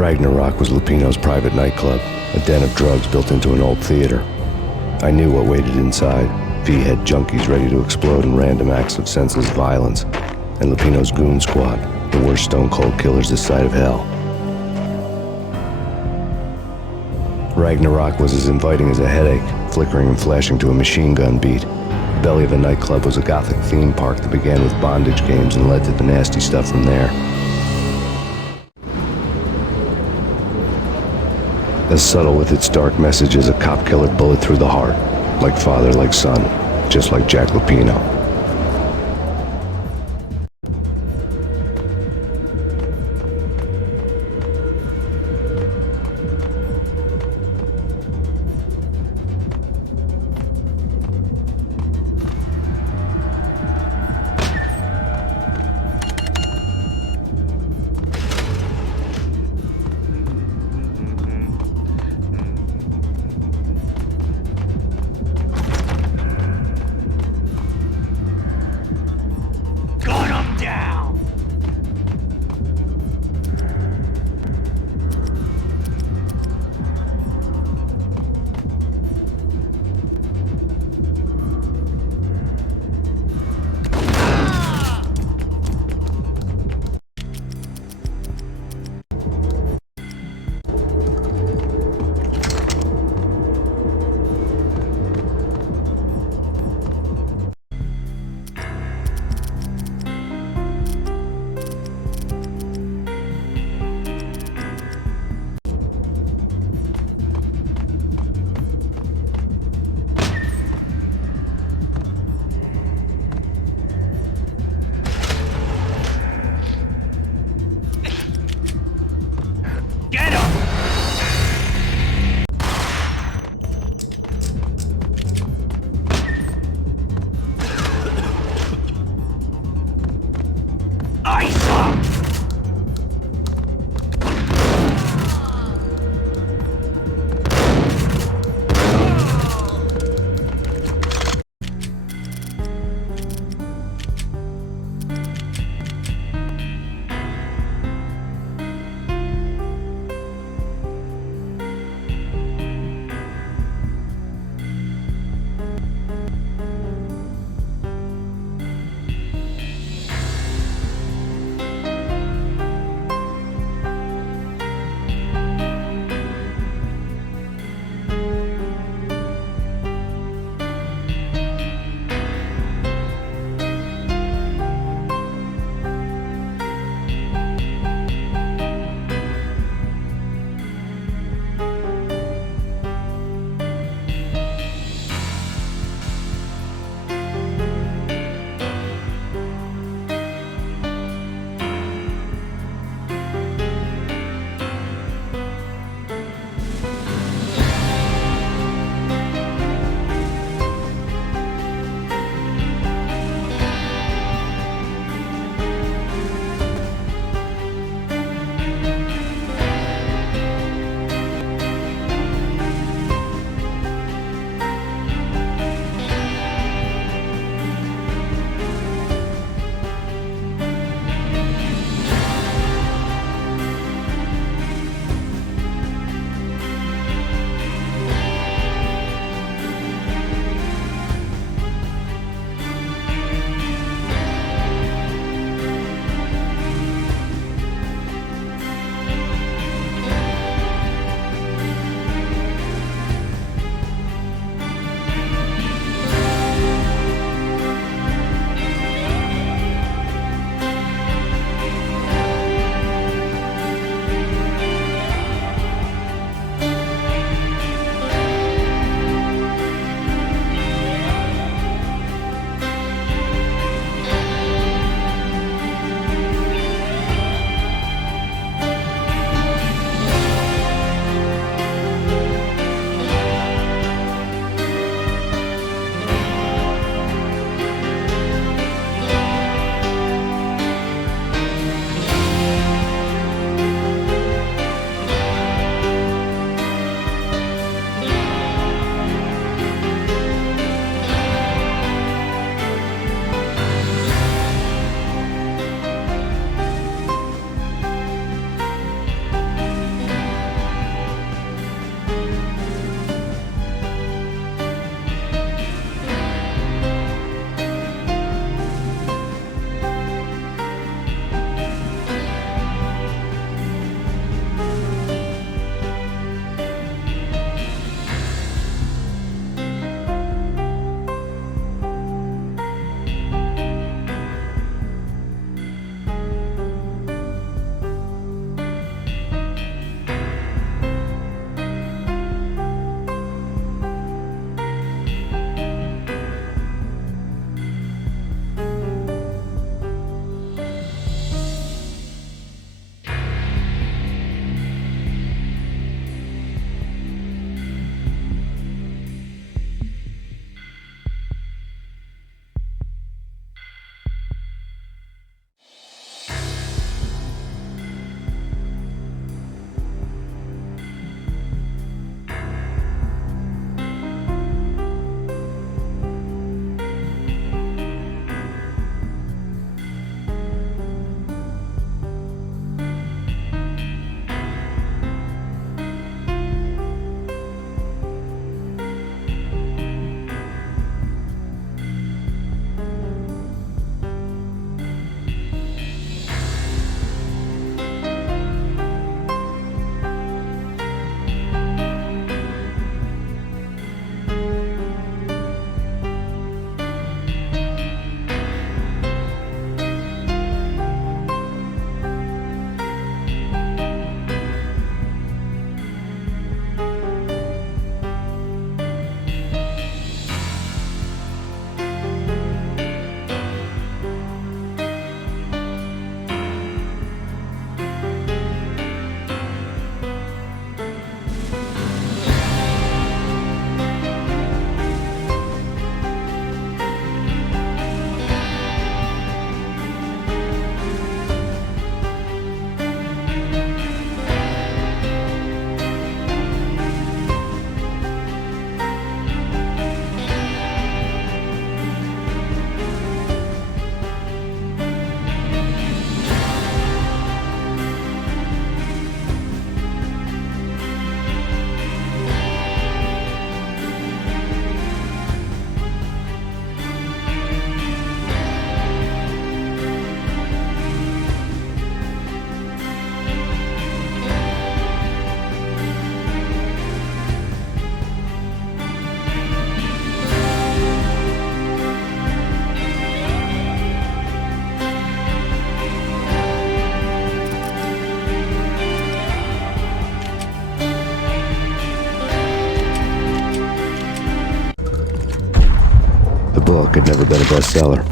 Ragnarok was Lupino's private nightclub, a den of drugs built into an old theater. I knew what waited inside: V-head junkies ready to explode in random acts of senseless violence, and Lupino's goon squad, the worst stone-cold killers this side of hell. Ragnarok was as inviting as a headache, flickering and flashing to a machine gun beat. The belly of the nightclub was a gothic theme park that began with bondage games and led to the nasty stuff from there. As subtle with its dark message as a cop-killer bullet through the heart. Like father, like son, just like Jack Lupino. book had never been a bestseller.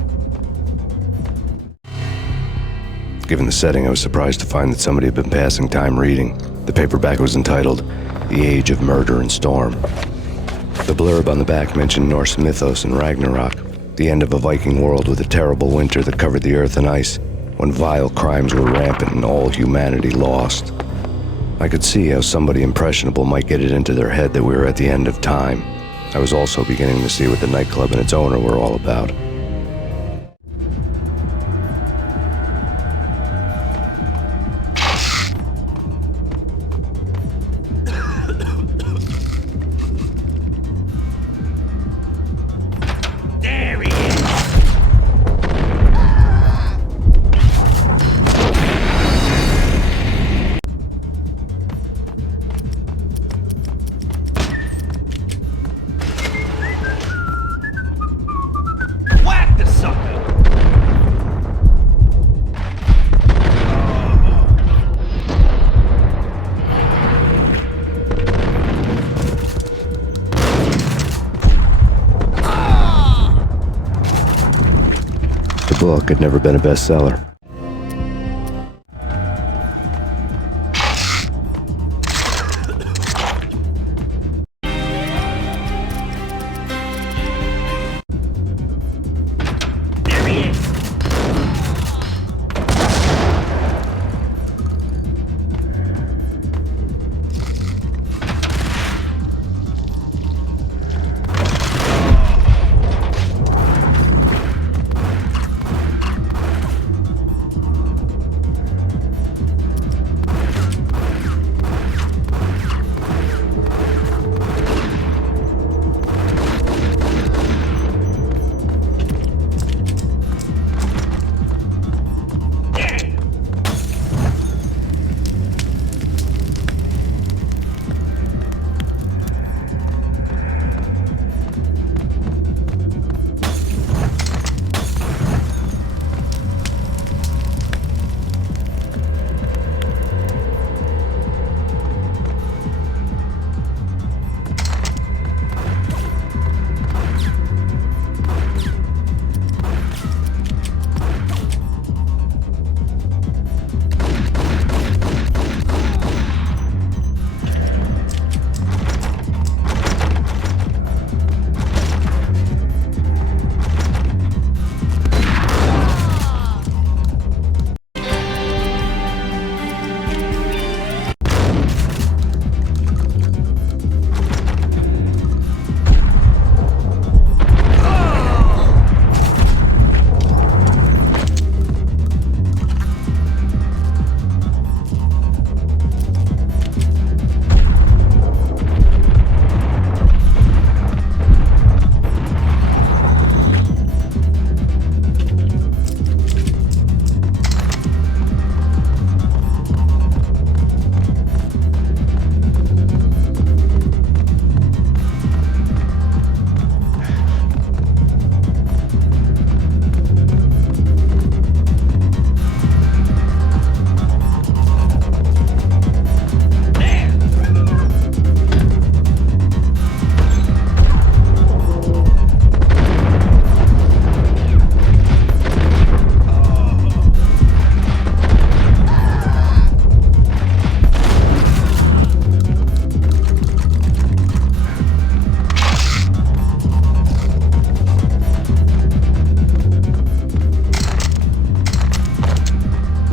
Given the setting, I was surprised to find that somebody had been passing time reading. The paperback was entitled The Age of Murder and Storm. The blurb on the back mentioned Norse mythos and Ragnarok, the end of a Viking world with a terrible winter that covered the earth in ice, when vile crimes were rampant and all humanity lost. I could see how somebody impressionable might get it into their head that we were at the end of time. I was also beginning to see what the nightclub and its owner were all about. The book had never been a bestseller.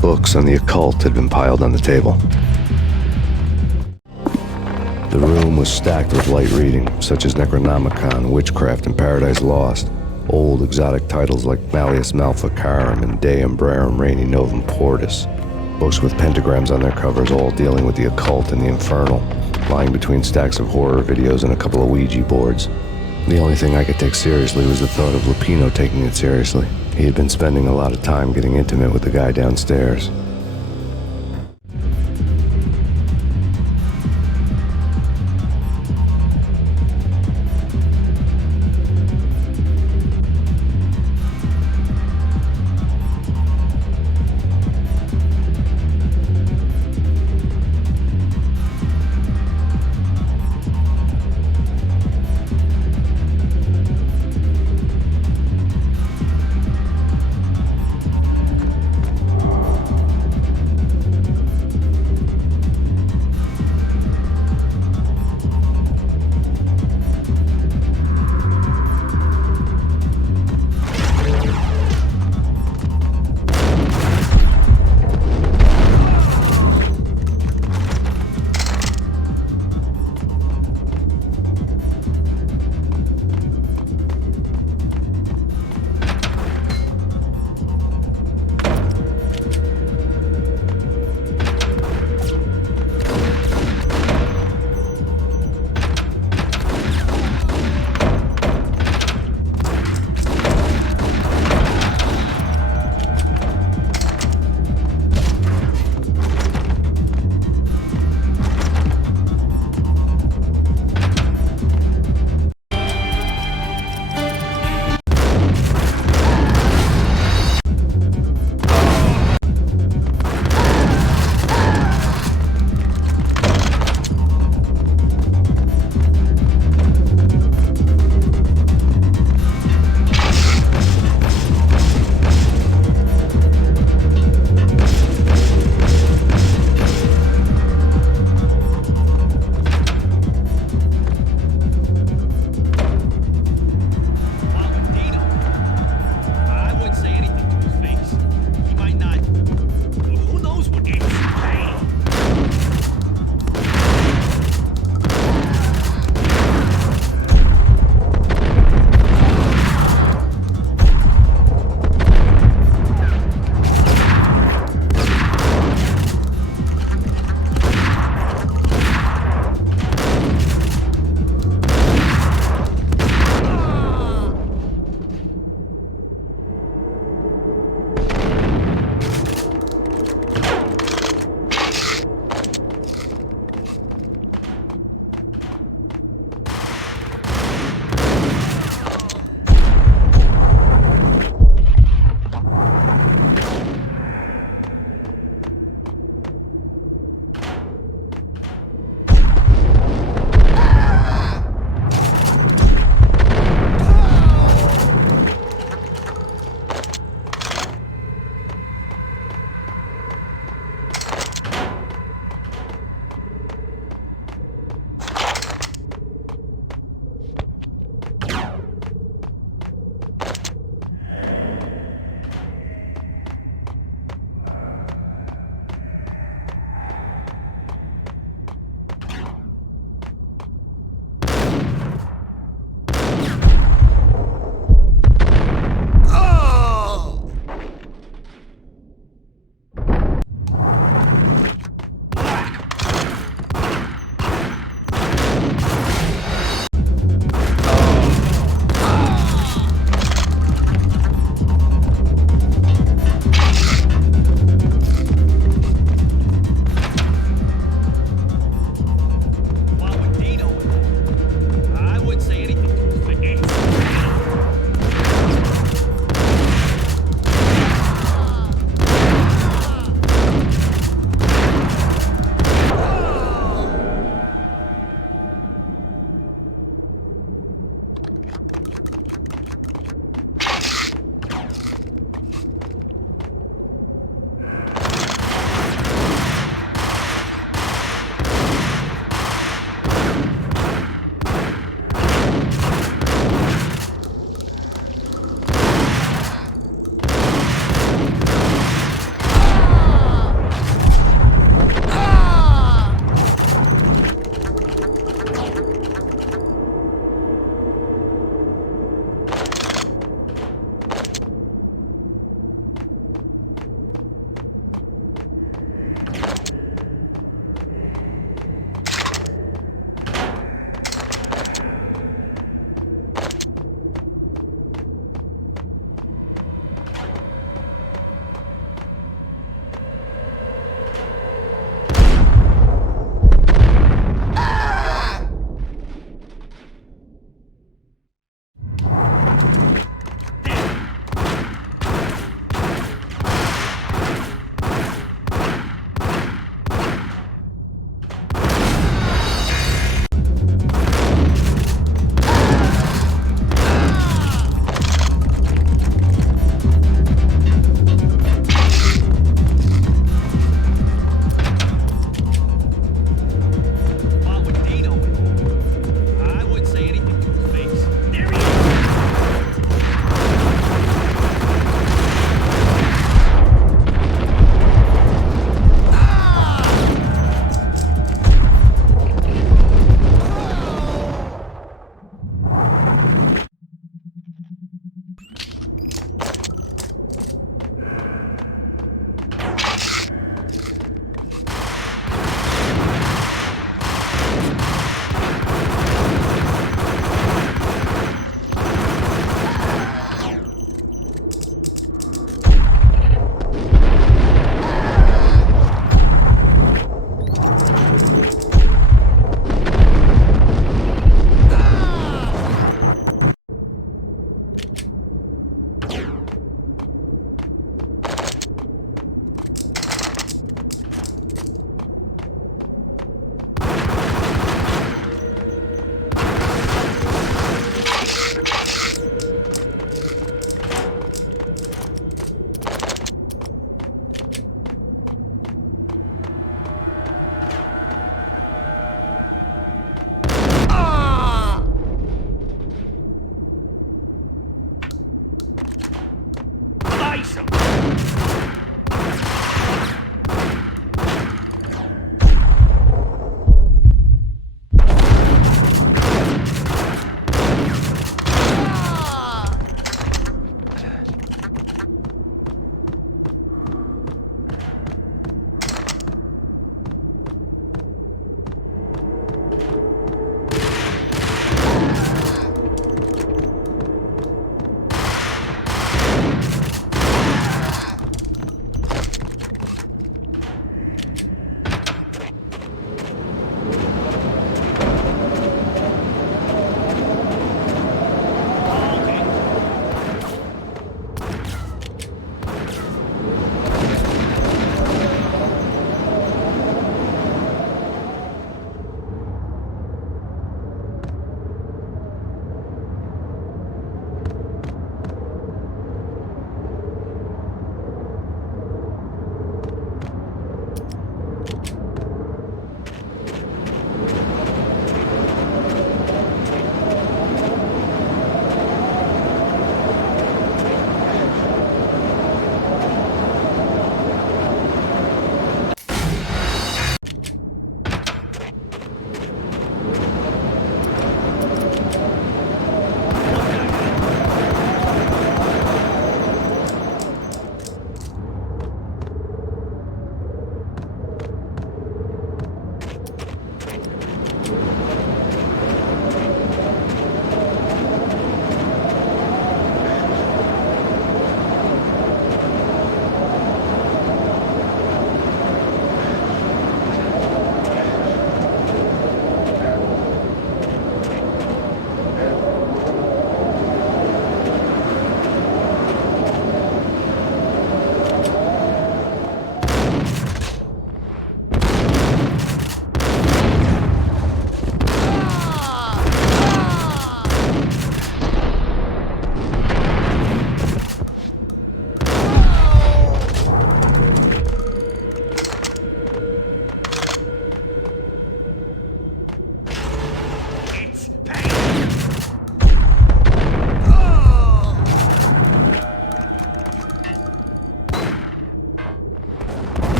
Books on the occult had been piled on the table. The room was stacked with light reading, such as Necronomicon, Witchcraft, and Paradise Lost. Old exotic titles like Malleus Maleficarum and De Umbrarum Reini Novum Portis. Books with pentagrams on their covers, all dealing with the occult and the infernal, lying between stacks of horror videos and a couple of Ouija boards. The only thing I could take seriously was the thought of Lupino taking it seriously. He had been spending a lot of time getting intimate with the guy downstairs.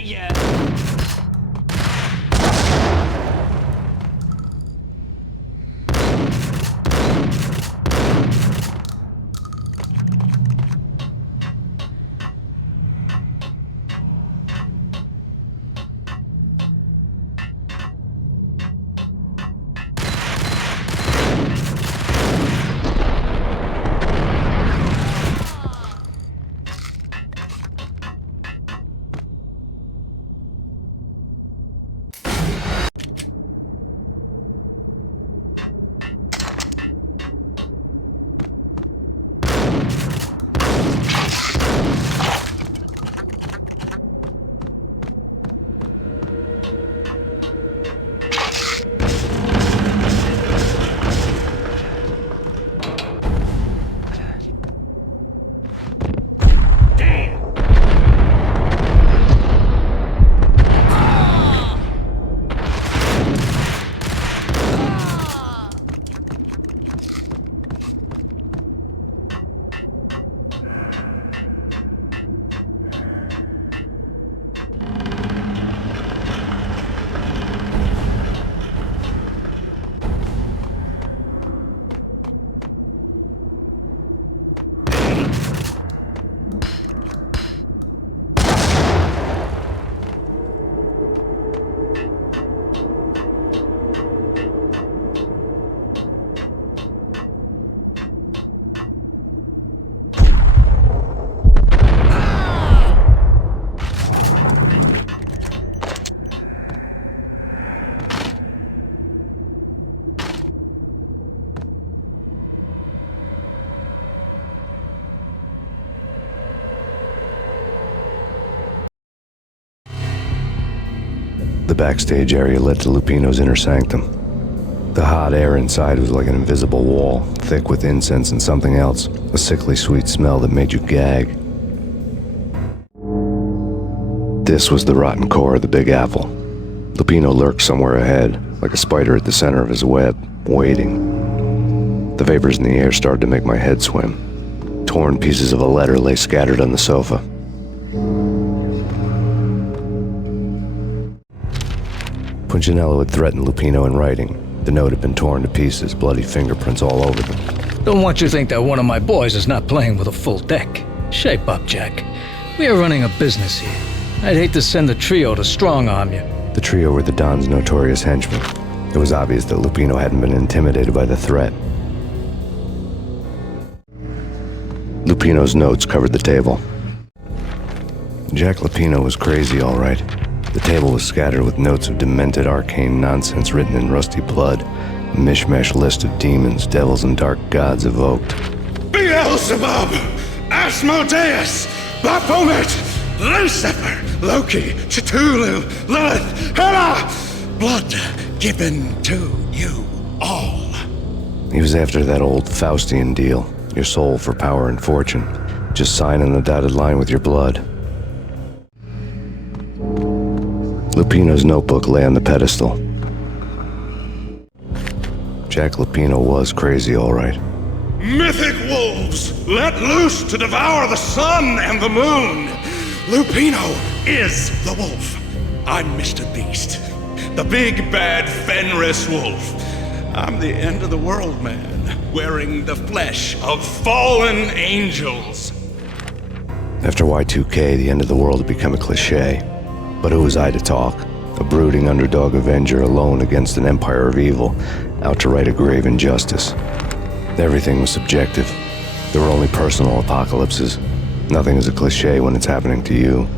ya! The backstage area led to Lupino's inner sanctum. The hot air inside was like an invisible wall, thick with incense and something else, a sickly sweet smell that made you gag. This was the rotten core of the Big Apple. Lupino lurked somewhere ahead, like a spider at the center of his web, waiting. The vapors in the air started to make my head swim. Torn pieces of a letter lay scattered on the sofa. Punchinello had threatened Lupino in writing. The note had been torn to pieces, bloody fingerprints all over them. Don't want you to think that one of my boys is not playing with a full deck. Shape up, Jack. We are running a business here. I'd hate to send the trio to strong-arm you. The trio were the Don's notorious henchmen. It was obvious that Lupino hadn't been intimidated by the threat. Lupino's notes covered the table. Jack Lupino was crazy, all right. The table was scattered with notes of demented arcane nonsense written in rusty blood, a mishmash list of demons, devils, and dark gods evoked. Beelzebub, Asmodeus, Baphomet, Lucifer, Loki, Cthulhu, Lilith, Hela, blood given to you all. He was after that old Faustian deal, your soul for power and fortune. Just sign on the dotted line with your blood. Lupino's notebook lay on the pedestal. Jack Lupino was crazy, all right. Mythic wolves, let loose to devour the sun and the moon. Lupino is the wolf. I'm Mr. Beast, the big bad Fenris wolf. I'm the end of the world man, wearing the flesh of fallen angels. After Y2K, the end of the world had become a cliche. But who was I to talk? A brooding underdog avenger alone against an empire of evil, out to right a grave injustice. Everything was subjective. There were only personal apocalypses. Nothing is a cliche when it's happening to you.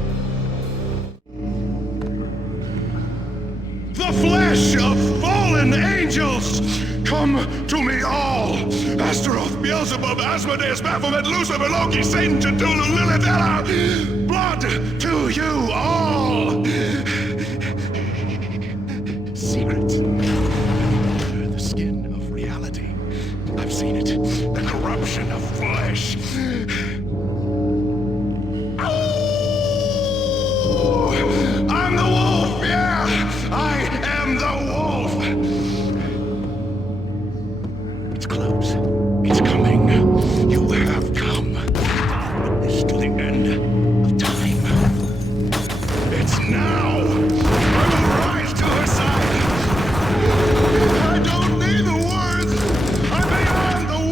The flesh of fallen angels, come to me all. Astaroth, Beelzebub, Asmodeus, Baphomet, Lucifer, Loki, Satan, Cthulhu, Lilith, Hela. Blood to you all. Secret. The skin of reality. I've seen it. The corruption of flesh. I'm the wolf, yeah! I am the wolf! It's close. It's coming. You have come. Witness to the end of time. It's now! I will rise to her side! I don't need the words! I'm beyond the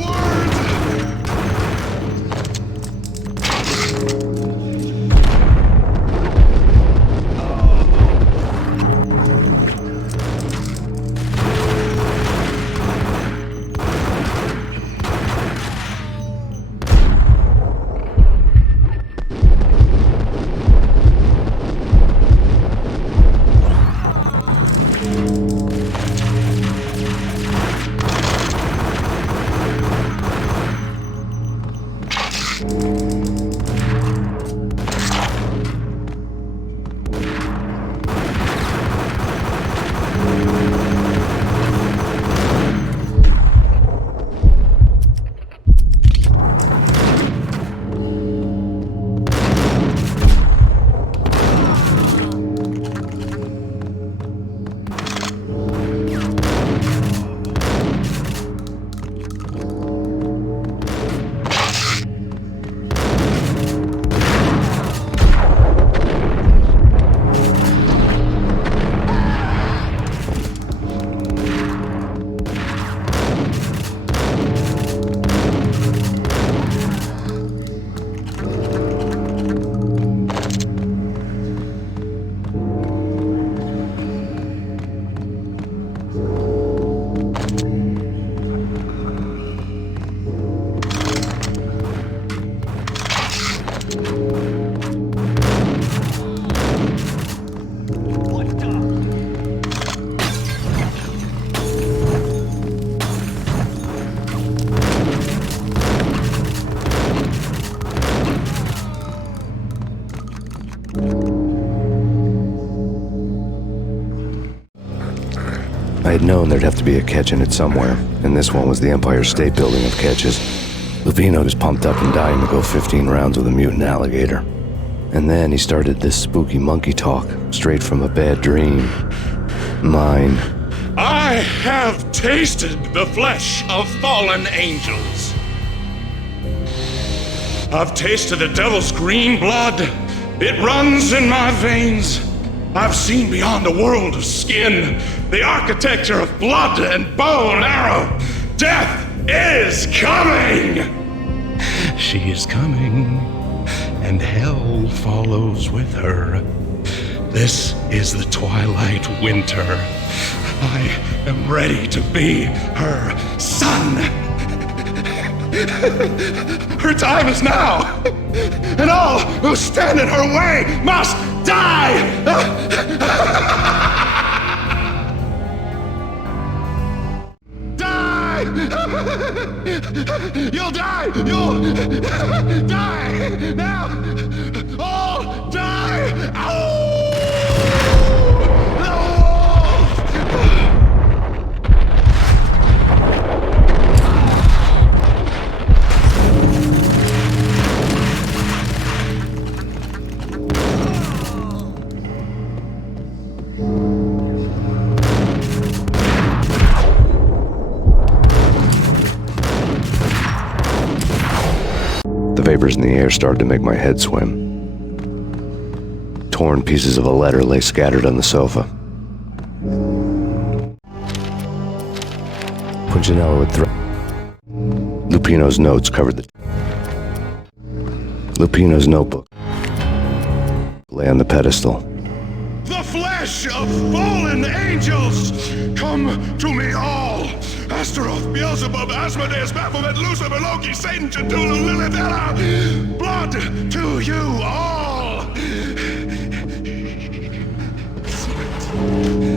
I had known there'd have to be a catch in it somewhere, and this one was the Empire State Building of catches. Lupino was pumped up and dying to go 15 rounds with a mutant alligator. And then he started this spooky monkey talk, straight from a bad dream. Mine. I have tasted the flesh of fallen angels. I've tasted the devil's green blood. It runs in my veins. I've seen beyond the world of skin, the architecture of blood and bow and arrow. Death is coming! She is coming, and hell follows with her. This is the twilight winter. I am ready to be her son. Her time is now, and all who stand in her way must die! Die! You'll die! You'll die! Now! All die! Ow! The vapors in the air started to make my head swim. Torn pieces of a letter lay scattered on the sofa. Punchinello had Lupino's notes covered the... Lupino's notebook lay on the pedestal. The flesh of fallen angels! Come to me all! Astaroth, Beelzebub, Asmodeus, Baphomet, Lucifer, Loki, Satan, Cthulhu, Lilith, Ella! Blood to you all!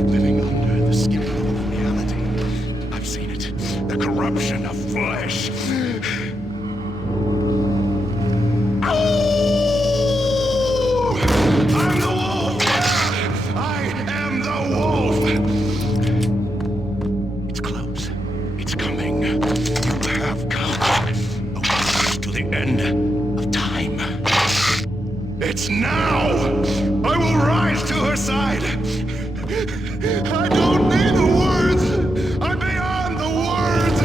Living under the skin of reality. I've seen it. The corruption of flesh. I'm the wolf! I am the wolf! It's close. It's coming. You have come. To the end of time. It's now! I will rise to her side! I don't need the words! I'm beyond the words!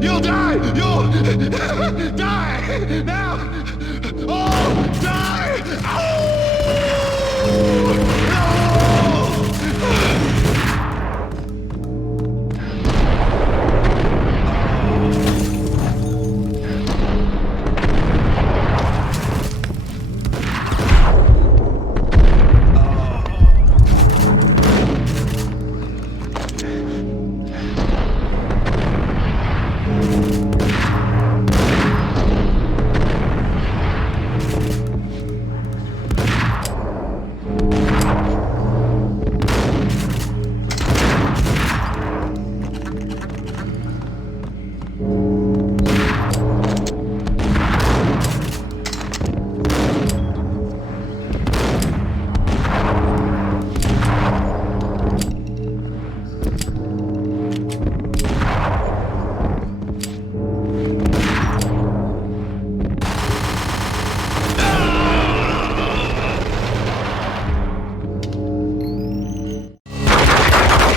You'll die! You'll die! Now! Oh, die! Oh! No!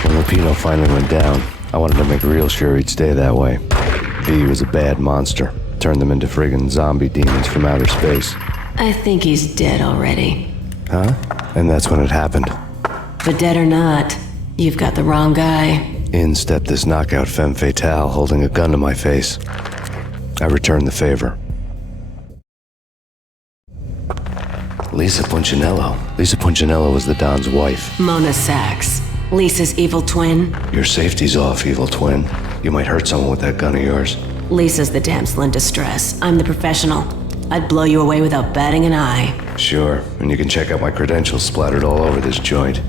Lupino finally went down. I wanted to make real sure he'd stay that way. V was a bad monster. Turned them into friggin' zombie demons from outer space. I think he's dead already. Huh? And that's when it happened. But dead or not, you've got the wrong guy. In stepped this knockout femme fatale holding a gun to my face. I returned the favor. Lisa Punchinello. Lisa Punchinello was the Don's wife. Mona Sachs, Lisa's evil twin. Your safety's off, evil twin. You might hurt someone with that gun of yours. Lisa's the damsel in distress. I'm the professional. I'd blow you away without batting an eye. Sure, and you can check out my credentials splattered all over this joint.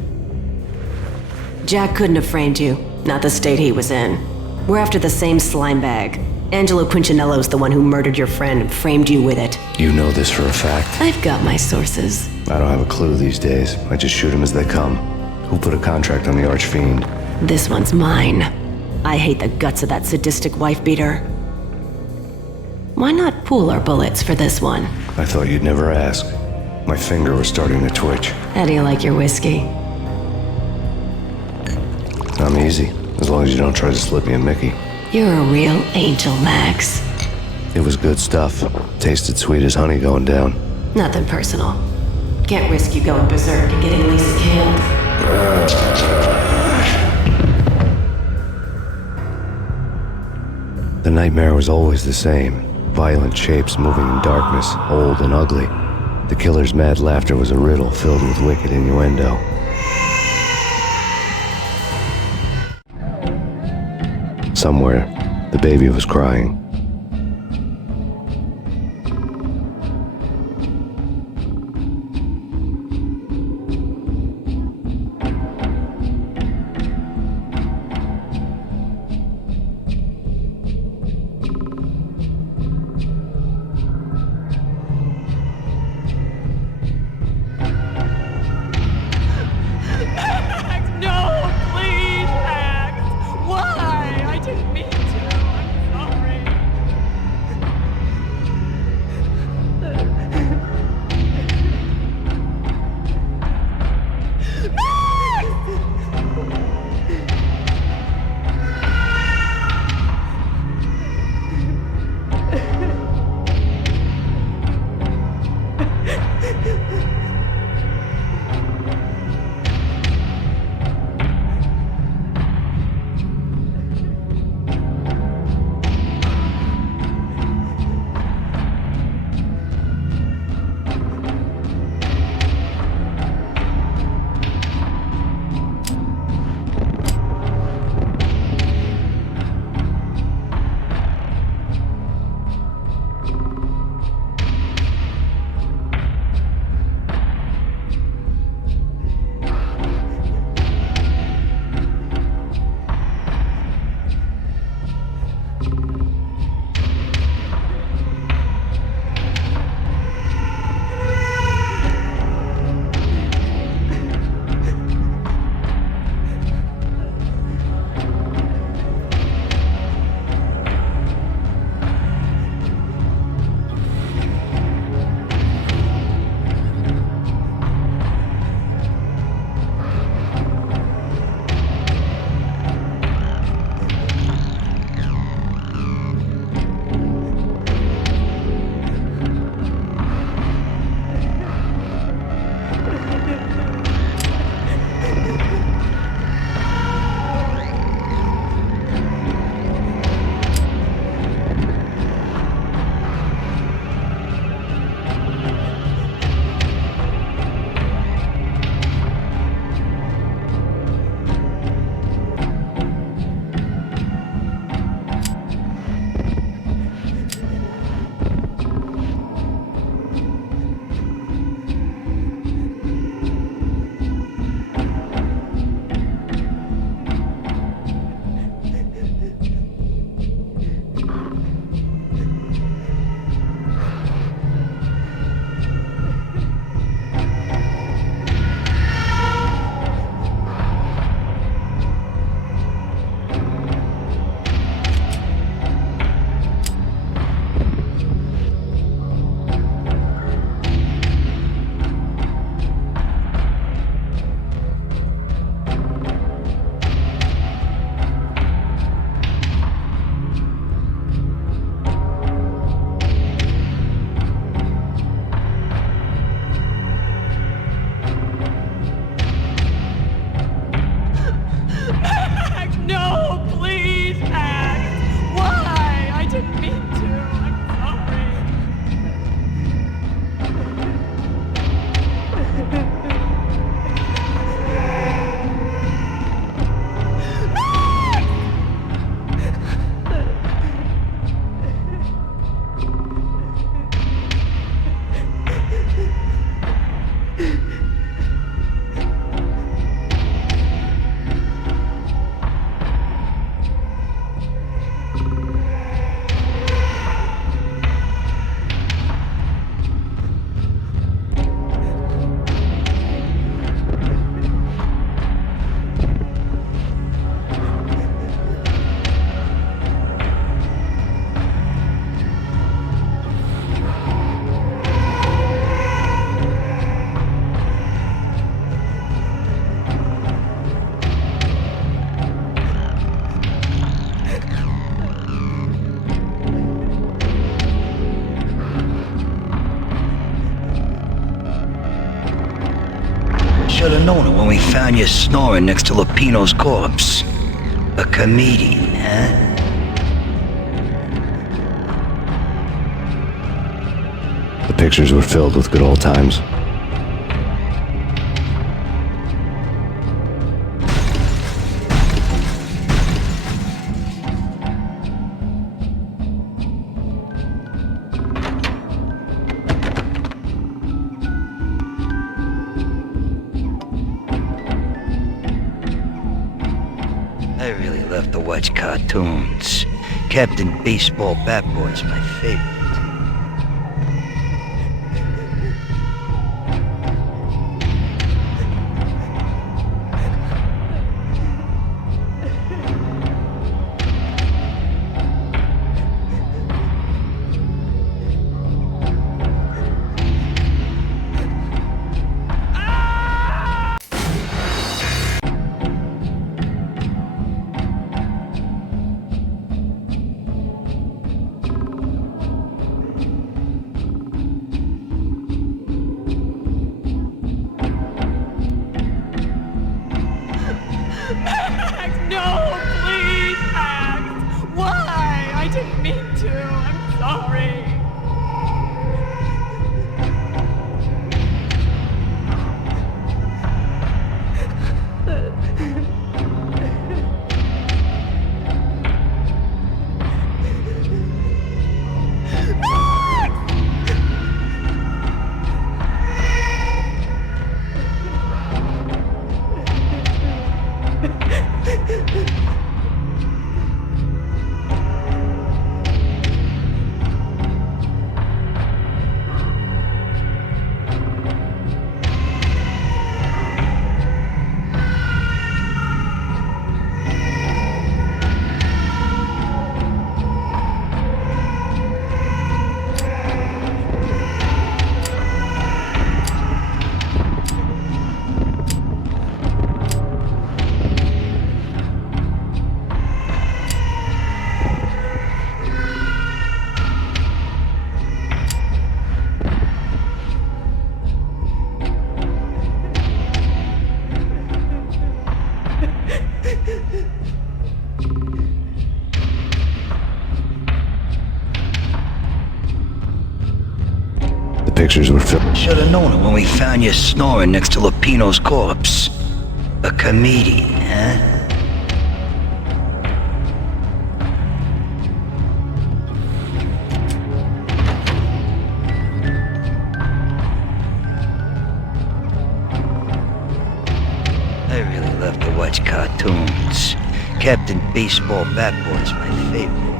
Jack couldn't have framed you. Not the state he was in. We're after the same slime bag. Angelo Punchinello's the one who murdered your friend and framed you with it. You know this for a fact. I've got my sources. I don't have a clue these days. I just shoot them as they come. Who put a contract on the Archfiend? This one's mine. I hate the guts of that sadistic wife-beater. Why not pool our bullets for this one? I thought you'd never ask. My finger was starting to twitch. How do you like your whiskey? I'm easy, as long as you don't try to slip me a Mickey. You're a real angel, Max. It was good stuff. Tasted sweet as honey going down. Nothing personal. Can't risk you going berserk and getting Lisa killed. The nightmare was always the same. Violent shapes moving in darkness, old and ugly. The killer's mad laughter was a riddle filled with wicked innuendo. Somewhere, the baby was crying. No, please, Max. Why? I didn't mean to. I'm sorry. Should have known it when we found you snoring next to Lupino's corpse. A comedian, huh? The pictures were filled with good old times. I really love to watch cartoons. Captain Baseball Bat Boy's my favorite. No, please, Max! Why? I didn't mean to. I'm sorry. The pictures were filled. Should have known it when we found you snoring next to Lupino's corpse. A comedian, huh? I really love to watch cartoons. Captain Baseball Bat Boy's my favorite.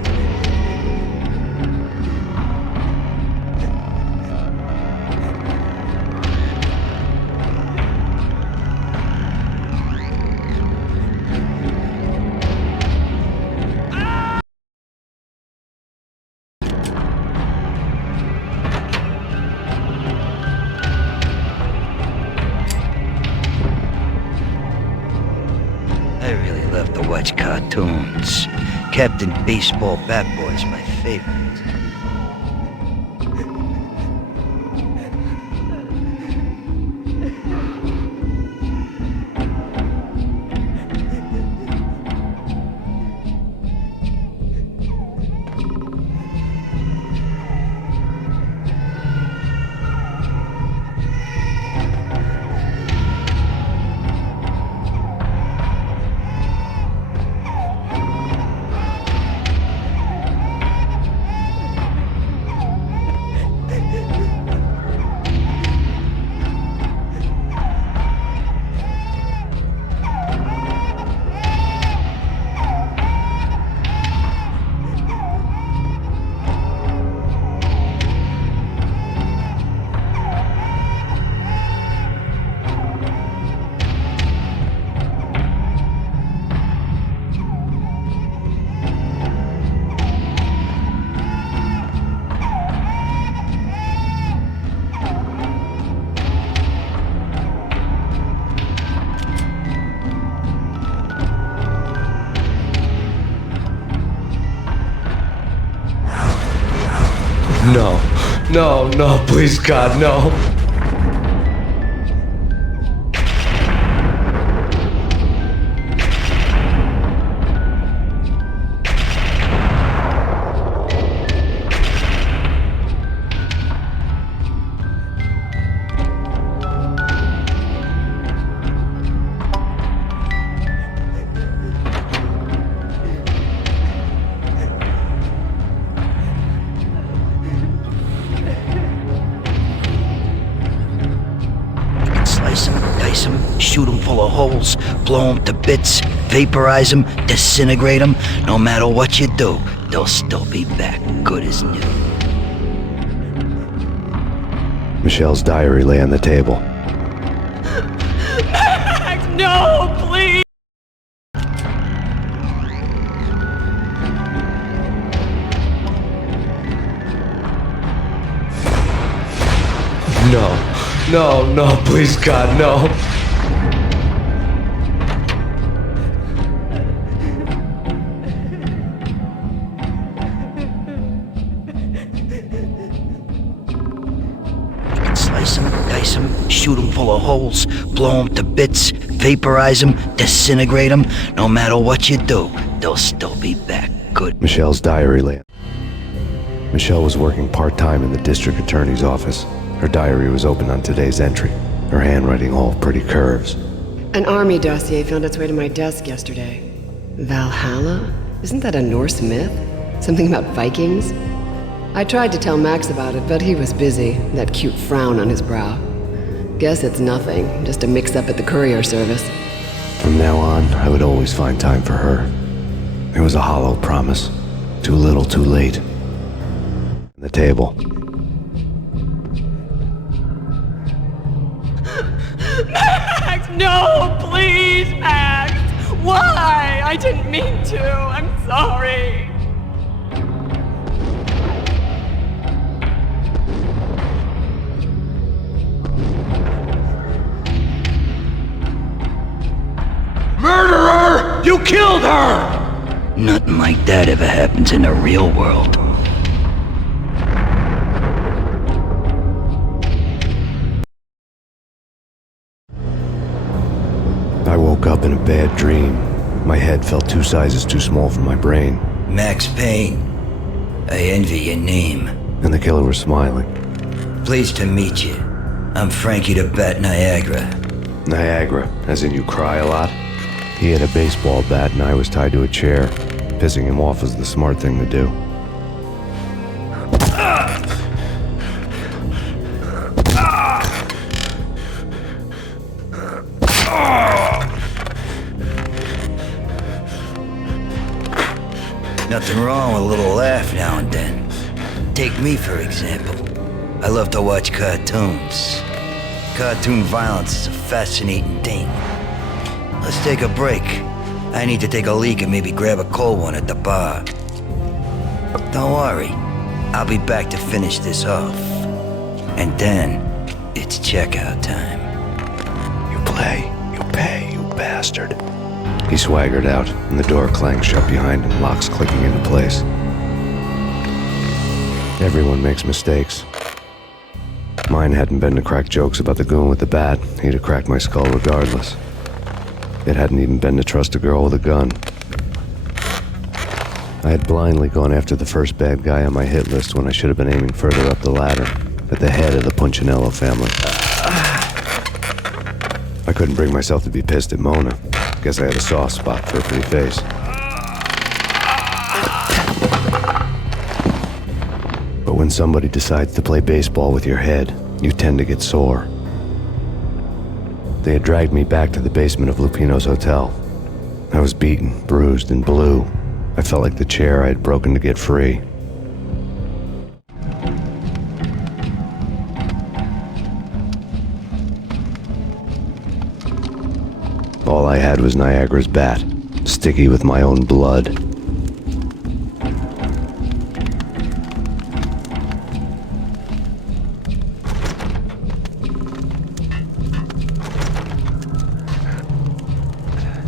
I really love to watch cartoons. Captain Baseball Bat Boy's my favorite. No, no, no, please, God, no. shoot them full of holes, blow them to bits, vaporize them, disintegrate them. No matter what you do, they'll still be back good as new. Michelle's diary lay on the table. Max, no, please! No, please, God, no. Slice them, dice them, shoot them full of holes, blow them to bits, vaporize them, disintegrate them. No matter what you do, they'll still be back good. Michelle's diary lay. Michelle was working part-time in the district attorney's office. Her diary was open on today's entry, her handwriting all pretty curves. An army dossier found its way to my desk yesterday. Valhalla? Isn't that a Norse myth? Something about Vikings? I tried to tell Max about it, but he was busy, that cute frown on his brow. Guess it's nothing, just a mix-up at the courier service. From now on, I would always find time for her. It was a hollow promise. Too little, too late. The table. Max, no, please, Max! Why? I didn't mean to. I'm sorry. Murderer! You killed her! Nothing like that ever happens in the real world. I woke up in a bad dream. My head felt 2 sizes too small for my brain, Max Payne. I envy your name. and the killer was smiling. Pleased to meet you. I'm Frankie the Bat Niagara. Niagara, as in you cry a lot? He had a baseball bat and I was tied to a chair. Pissing him off was the smart thing to do. Nothing wrong with a little laugh now and then. Take me, for example. I love to watch cartoons. Cartoon violence is a fascinating thing. Let's take a break. I need to take a leak and maybe grab a cold one at the bar. Don't worry. I'll be back to finish this off. And then, it's checkout time. You play, you pay, you bastard. He swaggered out, and the door clanged shut behind him, locks clicking into place. Everyone makes mistakes. Mine hadn't been to crack jokes about the goon with the bat. He'd have cracked my skull regardless. It hadn't even been to trust a girl with a gun. I had blindly gone after the first bad guy on my hit list when I should have been aiming further up the ladder, at the head of the Punchinello family. I couldn't bring myself to be pissed at Mona. Guess I had a soft spot for her pretty face. But when somebody decides to play baseball with your head, you tend to get sore. They had dragged me back to the basement of Lupino's hotel. I was beaten, bruised, and blue. I felt like the chair I had broken to get free. All I had was Niagara's bat, sticky with my own blood.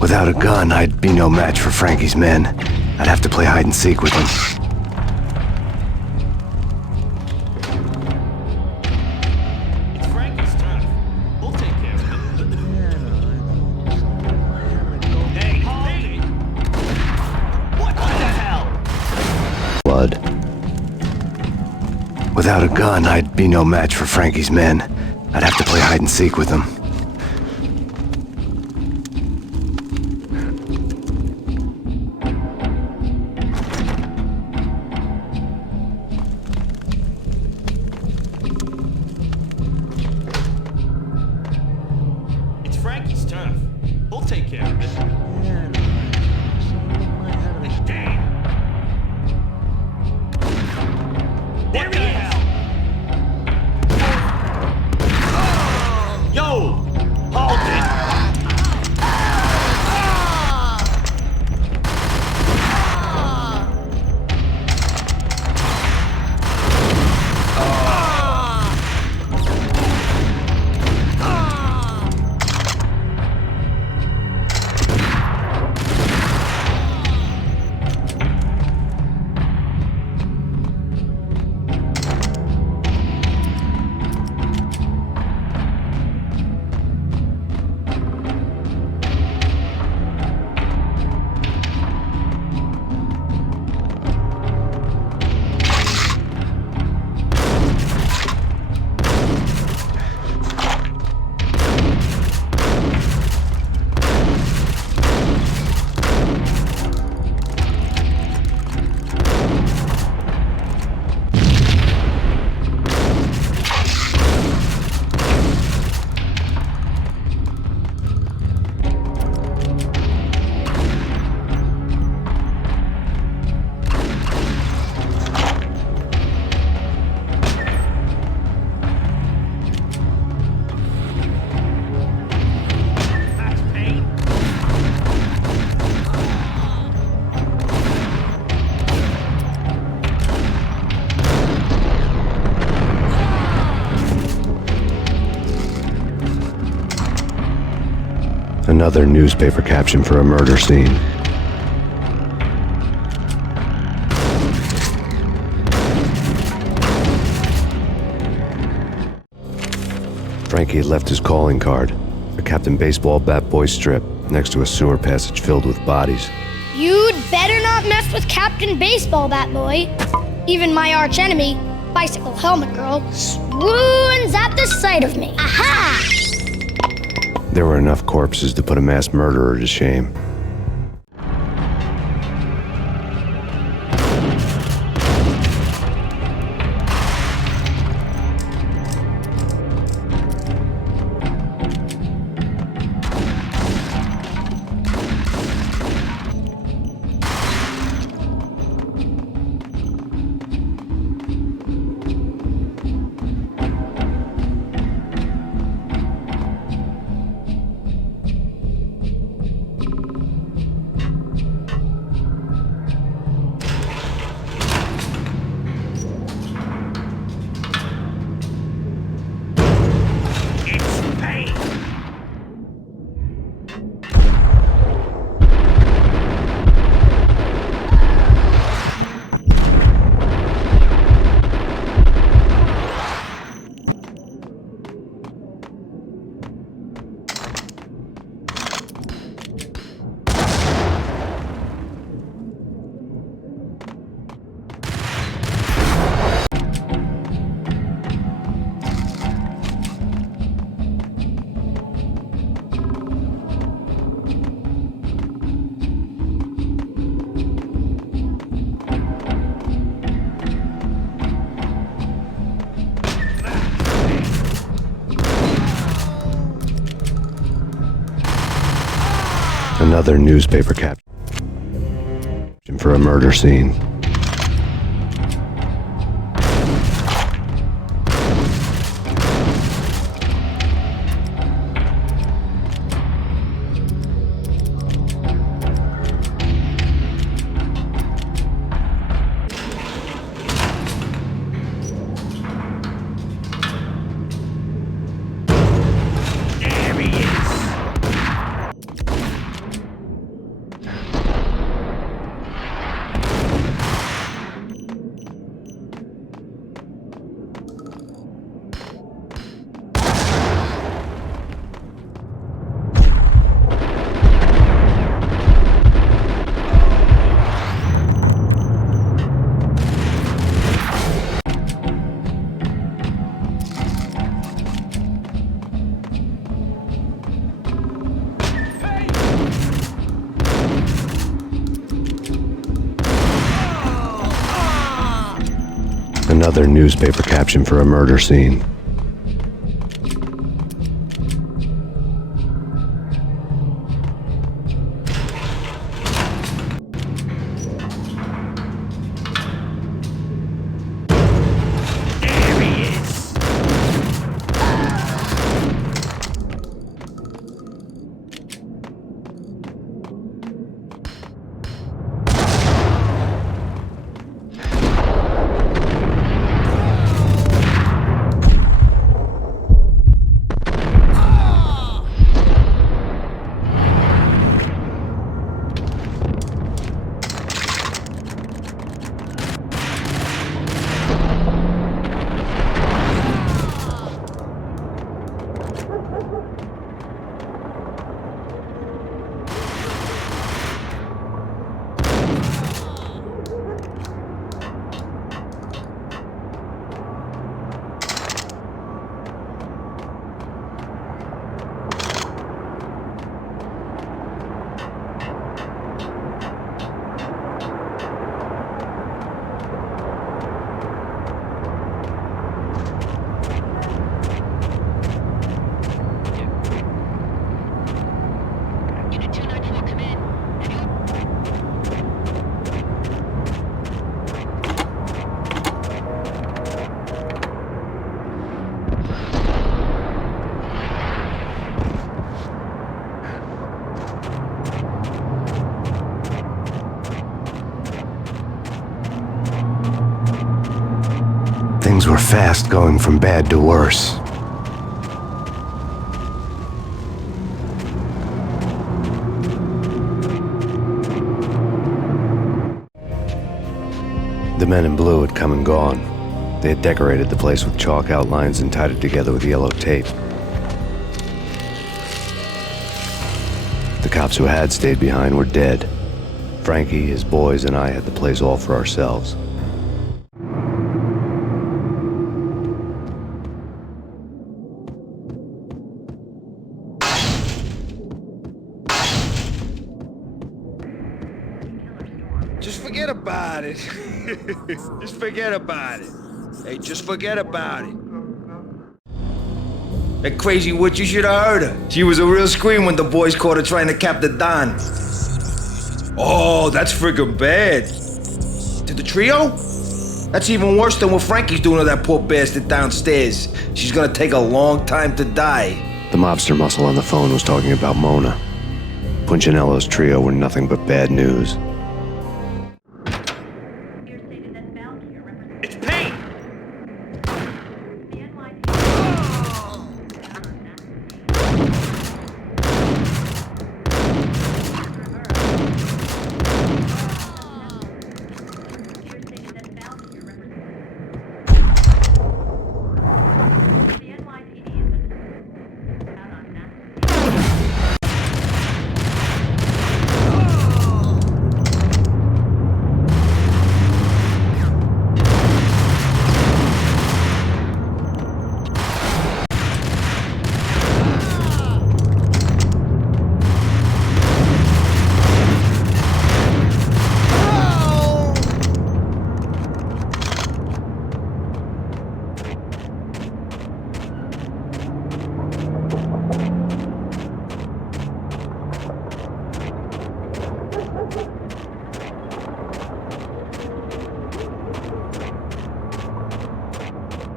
Without a gun, I'd be no match for Frankie's men. I'd have to play hide and seek with them. It's Frankie's turn. We'll take care of it. Hey, Payne! What the hell? Blood. Without a gun, I'd be no match for Frankie's men. I'd have to play hide and seek with them. It's Frankie's turn. Jeff. We'll take care of it. Damn! What the hell? Yo! Hold it! Another newspaper caption for a murder scene. Frankie had left his calling card, a Captain Baseball bat boy strip, next to a sewer passage filled with bodies. You'd better not mess with Captain Baseball Bat Boy. Even my archenemy, Bicycle Helmet Girl, swoons at the sight of me. Aha! There were enough corpses to put a mass murderer to shame. Another newspaper caption for a murder scene. Another newspaper caption for a murder scene. Things were fast going from bad to worse. The men in blue had come and gone. They had decorated the place with chalk outlines and tied it together with yellow tape. The cops who had stayed behind were dead. Frankie, his boys, and I had the place all for ourselves. Just forget about it. Just forget about it. Hey, just forget about it. That crazy witch, you should have heard her. She was a real scream when the boys caught her trying to cap the Don. Oh, that's friggin' bad. To the trio? That's even worse than what Frankie's doing to that poor bastard downstairs. She's gonna take a long time to die. The mobster muscle on the phone was talking about Mona. Punchinello's trio were nothing but bad news. It's Payne!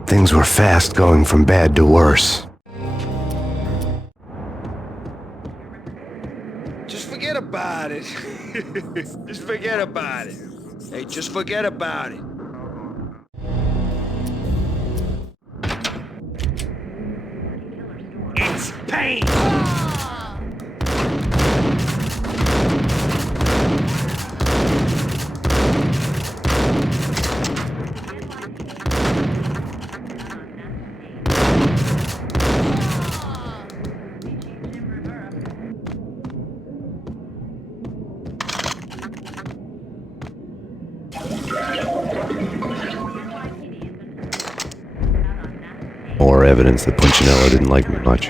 Things were fast going from bad to worse. Just forget about it. Just forget about it. Hey, just forget about it. It's Payne! More evidence that Punchinello didn't like me much.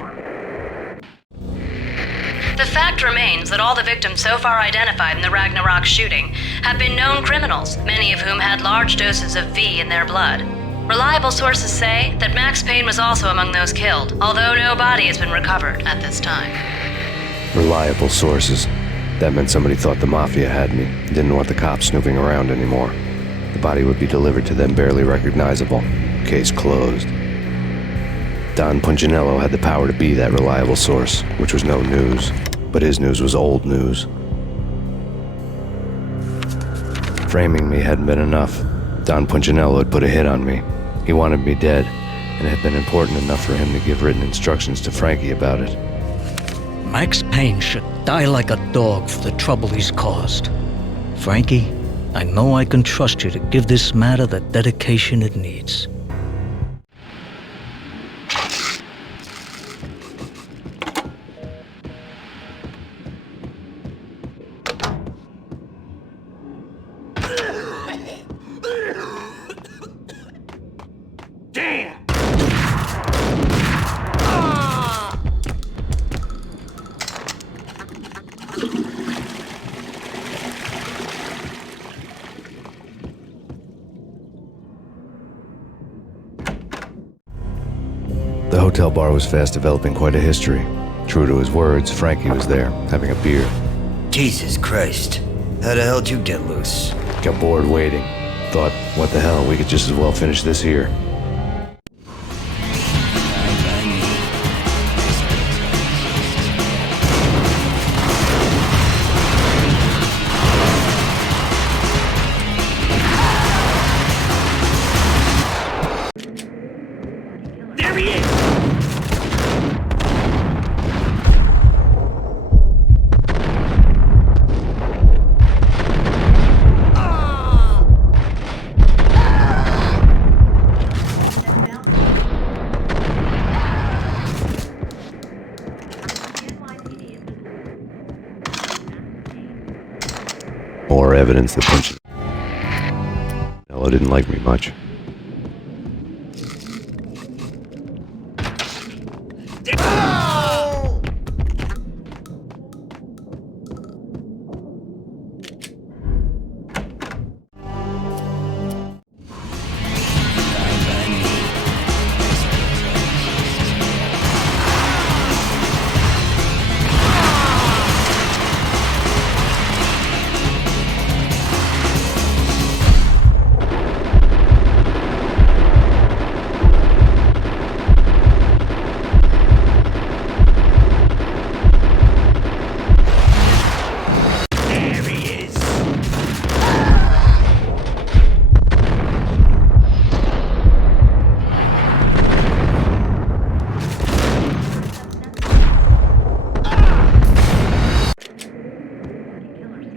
The fact remains that all the victims so far identified in the Ragnarok shooting have been known criminals, many of whom had large doses of V in their blood. Reliable sources say that Max Payne was also among those killed, although no body has been recovered at this time. Reliable sources. That meant somebody thought the Mafia had me, didn't want the cops snooping around anymore. The body would be delivered to them barely recognizable. Case closed. Don Punchinello had the power to be that reliable source, which was no news. But his news was old news. Framing me hadn't been enough. Don Punchinello had put a hit on me. He wanted me dead, and it had been important enough for him to give written instructions to Frankie about it. Max Payne should die like a dog for the trouble he's caused. Frankie, I know I can trust you to give this matter the dedication it needs. Damn! The hotel bar was fast developing quite a history. True to his words, Frankie was there, having a beer. Jesus Christ. How the hell did you get loose? Got bored waiting. Thought, what the hell, we could just as well finish this here. More evidence that Punchinello didn't like me much.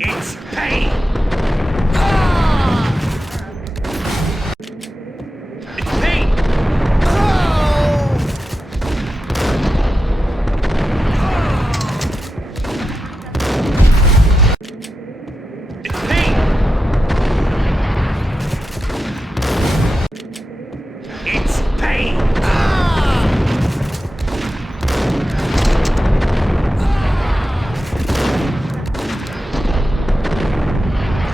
It's Payne! It's Payne! It's Payne! It's Payne!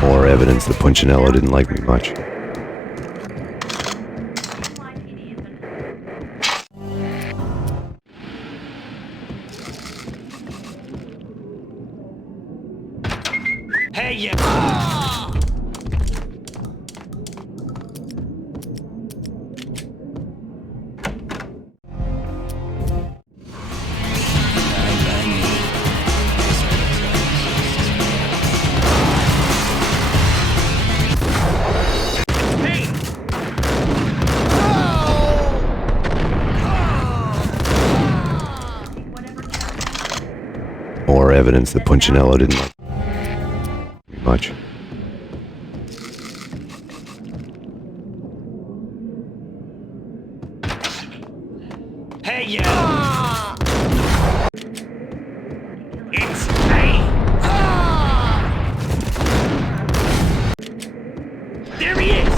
More evidence that Punchinello didn't like me much. Hey, you! More evidence that Punchinello didn't like me much. Hey, you! It's Payne! There he is!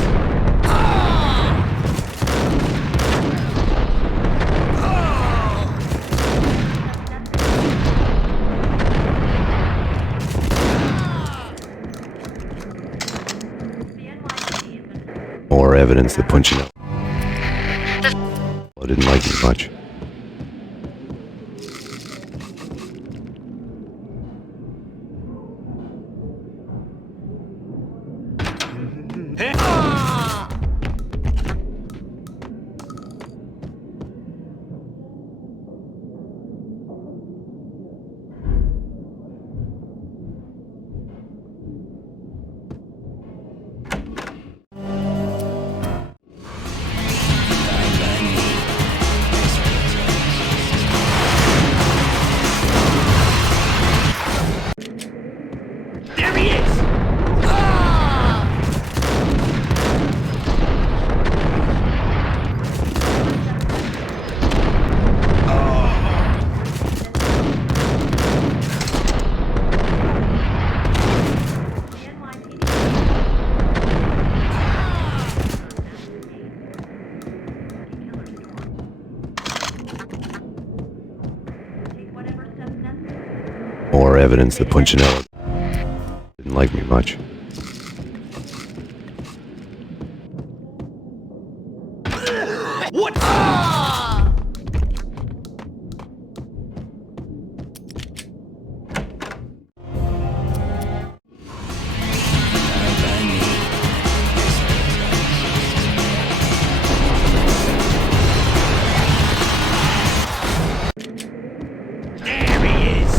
More evidence that Punchinello didn't like me much. There he is! More evidence that Punchinello didn't like me much. What? There he is!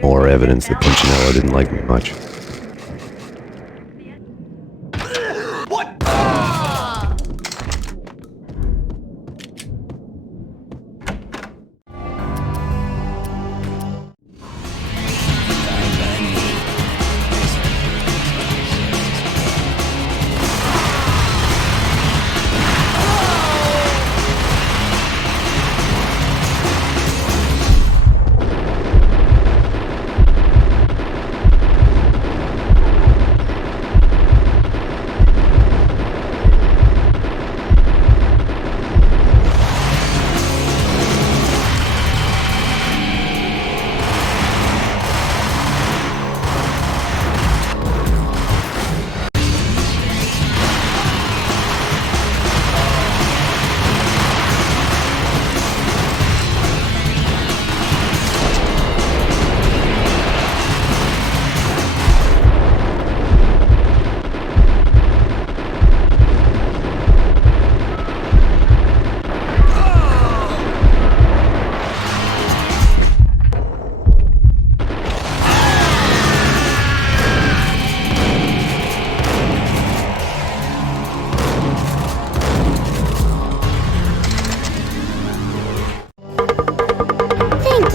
More evidence that Punchinello didn't like me much. What?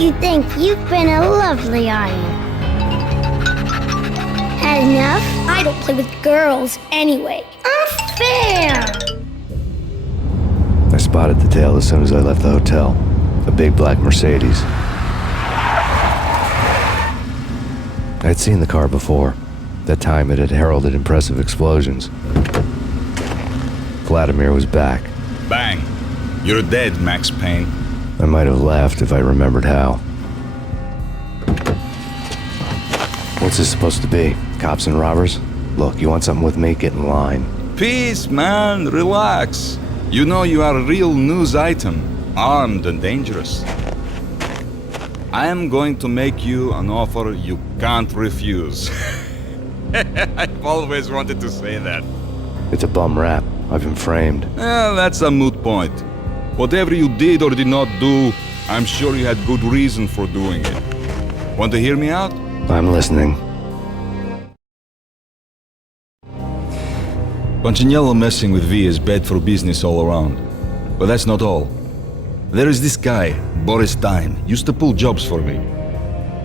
You think you've been a lovely aunt. Had enough? I don't play with girls anyway. Unfair! I spotted the tail as soon as I left the hotel. A big black Mercedes. I'd seen the car before. That time it had heralded impressive explosions. Vladimir was back. Bang! You're dead, Max Payne. I might have laughed if I remembered how. What's this supposed to be? Cops and robbers? Look, you want something with me? Get in line. Peace, man. Relax. You know you are a real news item. Armed and dangerous. I am going to make you an offer you can't refuse. I've always wanted to say that. It's a bum rap. I've been framed. That's a moot point. Whatever you did or did not do, I'm sure you had good reason for doing it. Want to hear me out? I'm listening. Punchinello messing with V is bad for business all around. But that's not all. There is this guy, Boris Dime, used to pull jobs for me.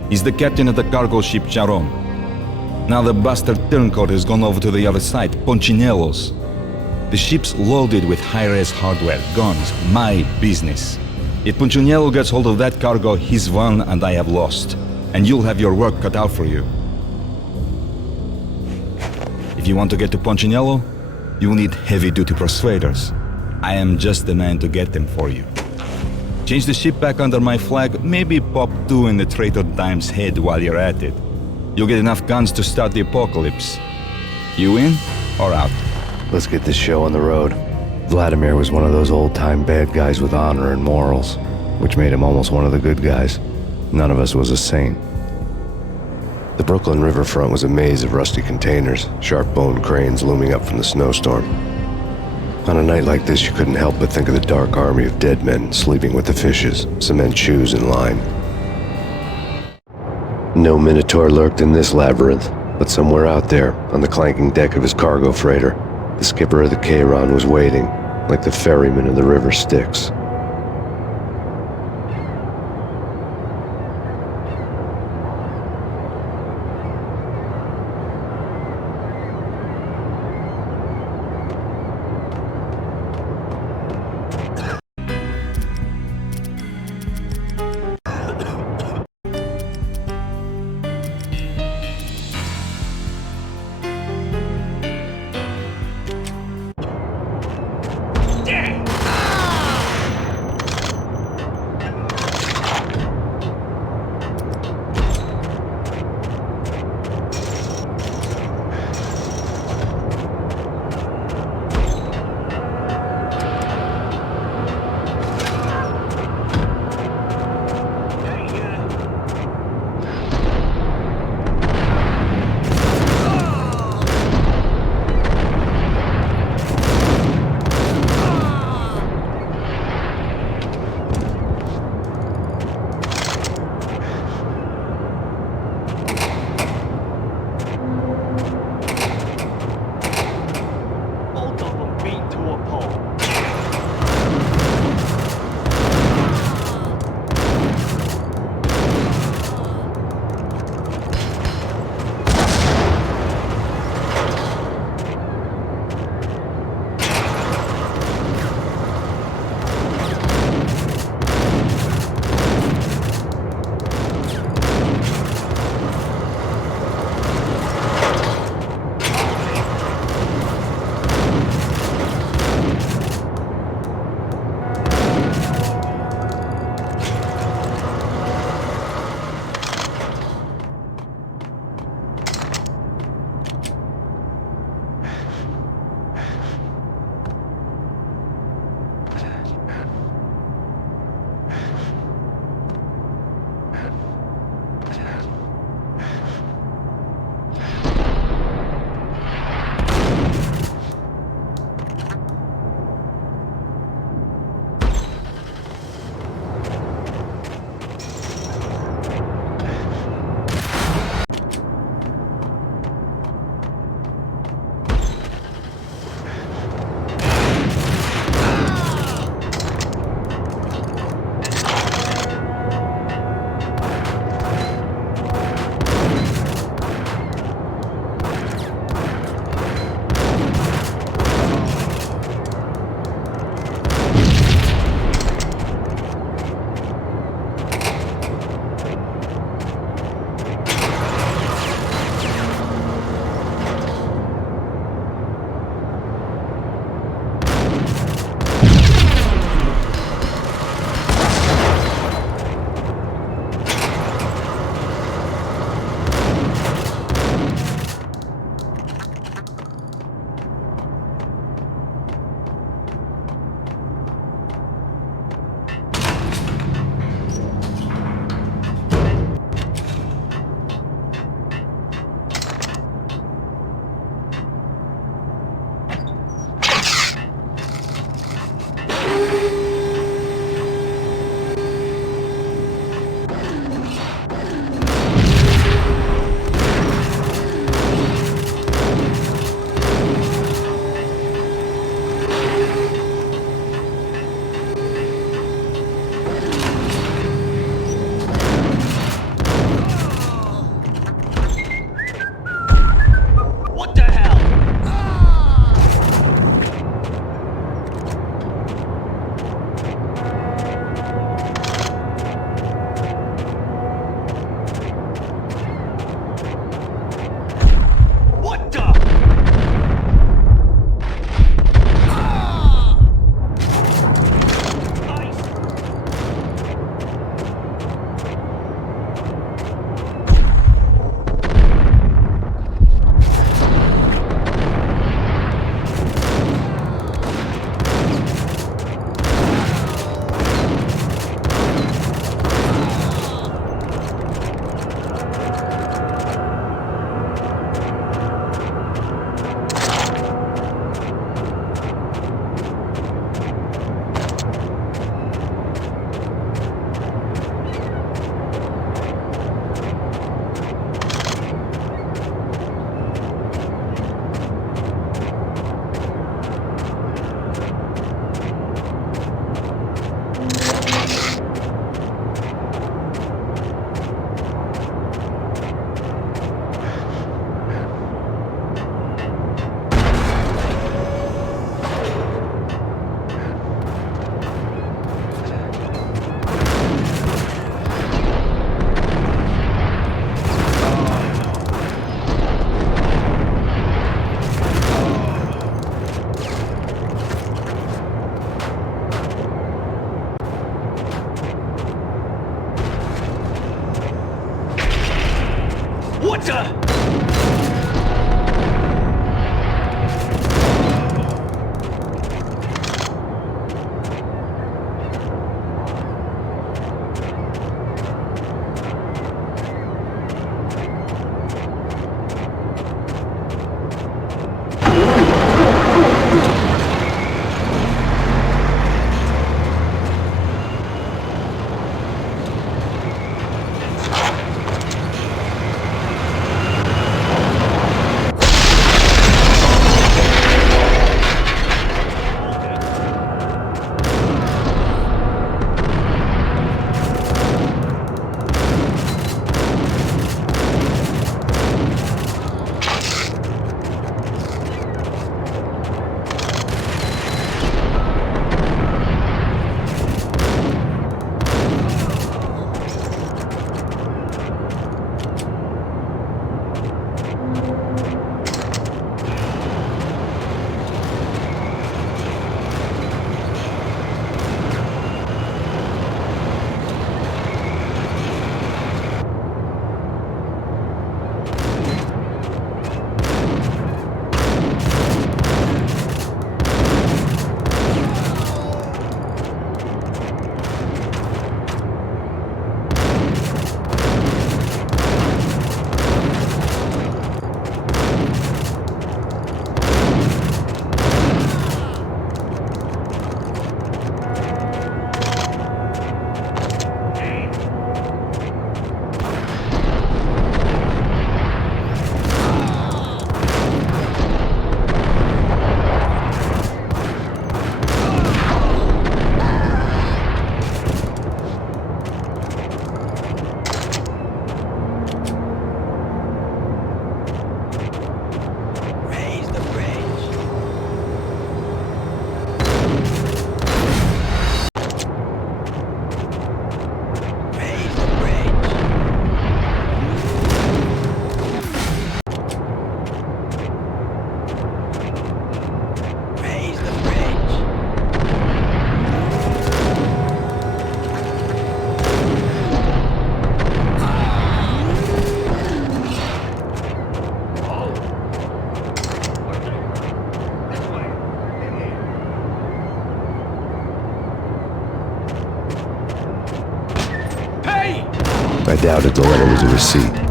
He's the captain of the cargo ship Charon. Now the bastard turncoat has gone over to the other side, Punchinello's. The ship's loaded with high-res hardware, guns, my business. If Punchinello gets hold of that cargo, he's won and I have lost. And you'll have your work cut out for you. If you want to get to Punchinello, you'll need heavy-duty persuaders. I am just the man to get them for you. Change the ship back under my flag, maybe pop 2 in the traitor Dime's head while you're at it. You'll get enough guns to start the apocalypse. You in or out? Let's get this show on the road. Vladimir was one of those old-time bad guys with honor and morals, which made him almost one of the good guys. None of us was a saint. The Brooklyn riverfront was a maze of rusty containers, sharp-boned cranes looming up from the snowstorm. On a night like this, you couldn't help but think of the dark army of dead men sleeping with the fishes, cement shoes in line. No Minotaur lurked in this labyrinth, but somewhere out there, on the clanking deck of his cargo freighter, the skipper of the Chiron was waiting, like the ferryman of the river Styx. doubted the letter was a receipt.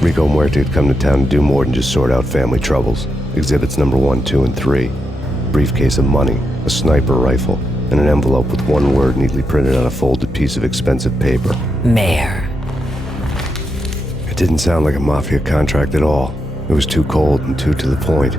Rico Muerte had come to town to do more than just sort out family troubles. Exhibits number 1, 2, and 3. Briefcase of money, a sniper rifle, and an envelope with one word neatly printed on a folded piece of expensive paper. Mayor. It didn't sound like a mafia contract at all. It was too cold and too to the point.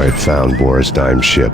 I had found Boris Dime's ship.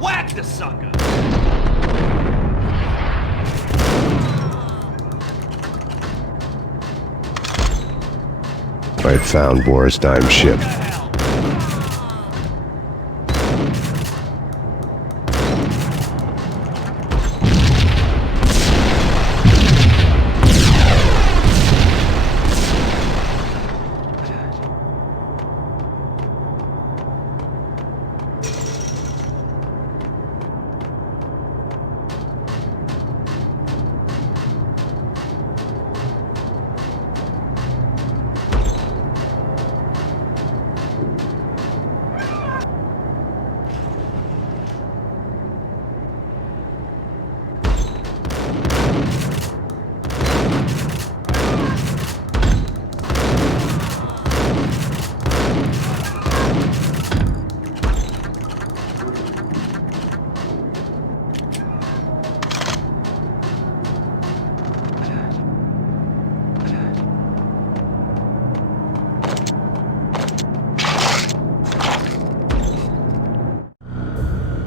Whack the sucker! I had found Boris Dime's ship.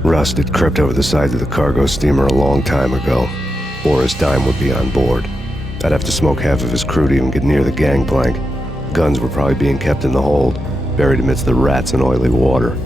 Rust had crept over the sides of the cargo steamer a long time ago. Boris Dime would be on board. I'd have to smoke half of his crew to even get near the gangplank. Guns were probably being kept in the hold, buried amidst the rats and oily water.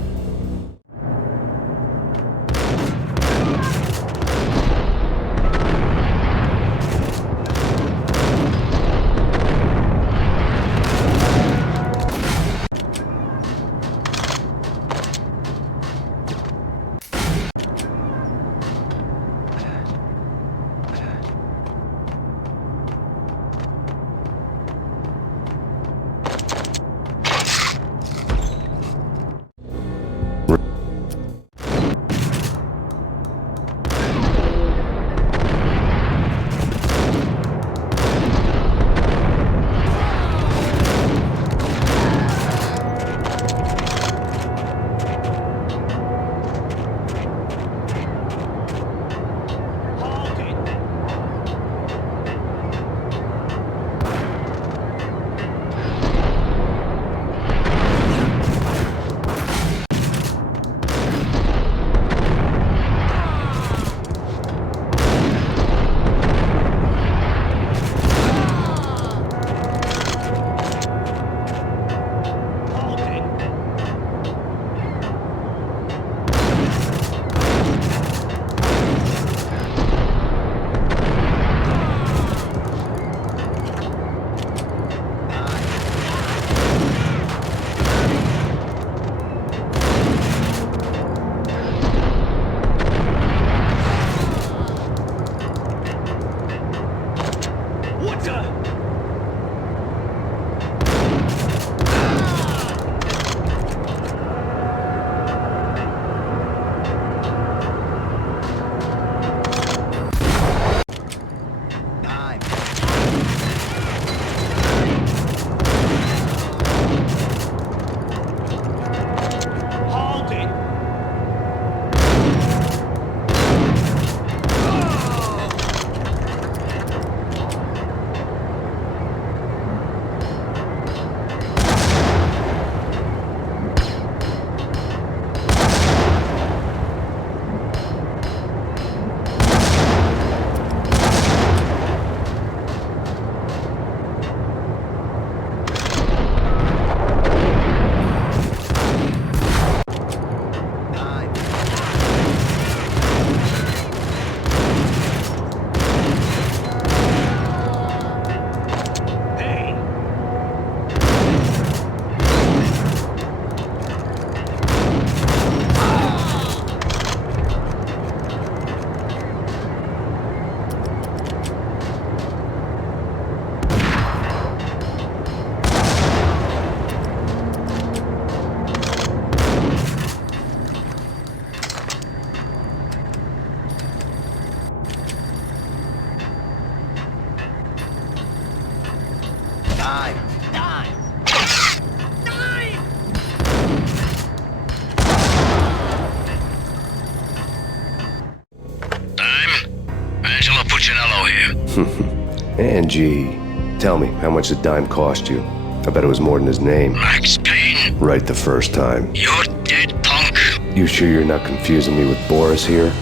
Angie, tell me, how much the dime cost you? I bet it was more than his name. Max Payne, Right the first time. you're dead, punk. You sure you're not confusing me with Boris here?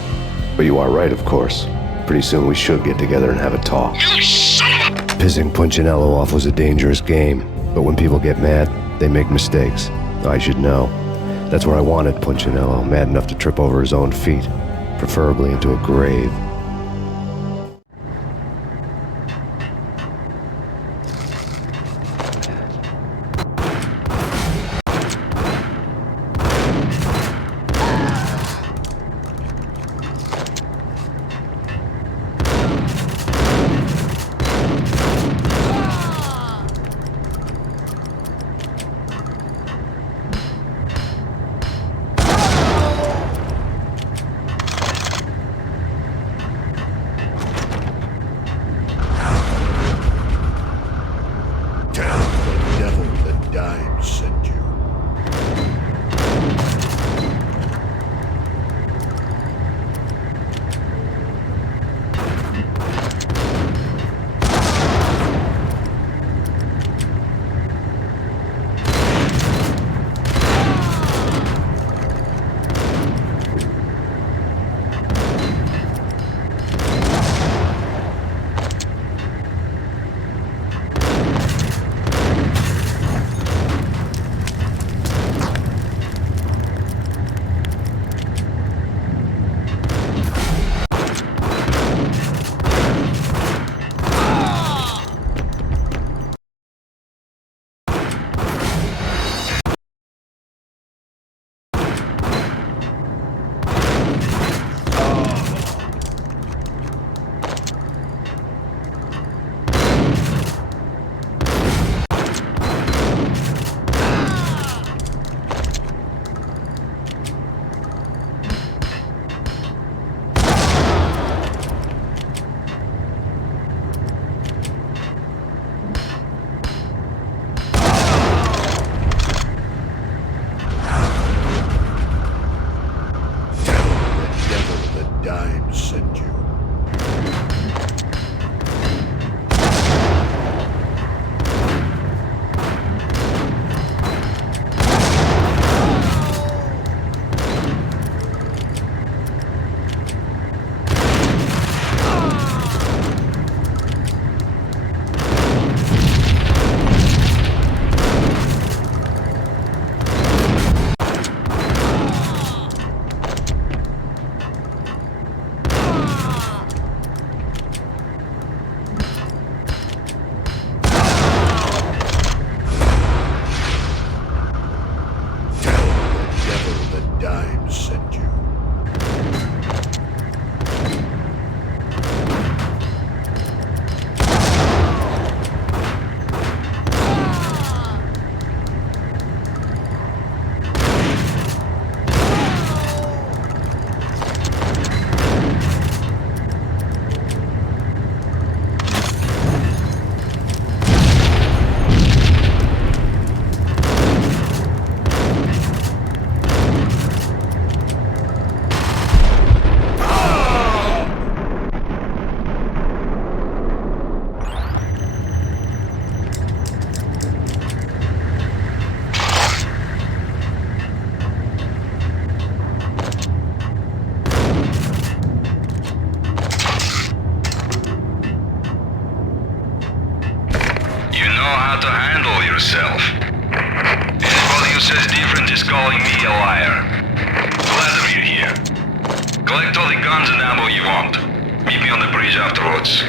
But you are right, of course. Pretty soon we should get together and have a talk. You son of a... Pissing Punchinello off was a dangerous game, but when people get mad, they make mistakes. I should know. That's where I wanted Punchinello, mad enough to trip over his own feet, preferably into a grave. yourself. Anybody who says different is calling me a liar. Vladimir here. Collect all the guns and ammo you want. Meet me on the bridge afterwards.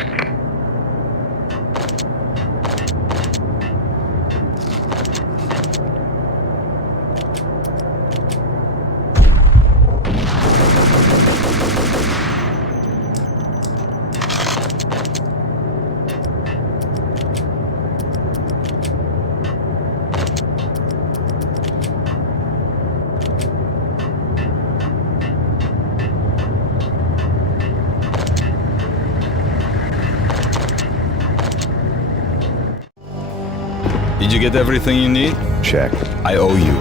Did you get everything you need? Check. I owe you.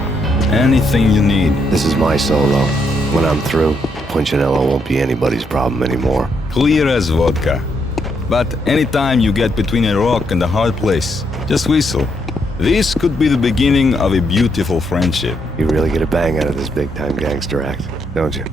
Anything you need. This is my solo. When I'm through, Punchinello won't be anybody's problem anymore. Clear as vodka. But anytime you get between a rock and a hard place, just whistle. This could be the beginning of a beautiful friendship. You really get a bang out of this big-time gangster act, don't you?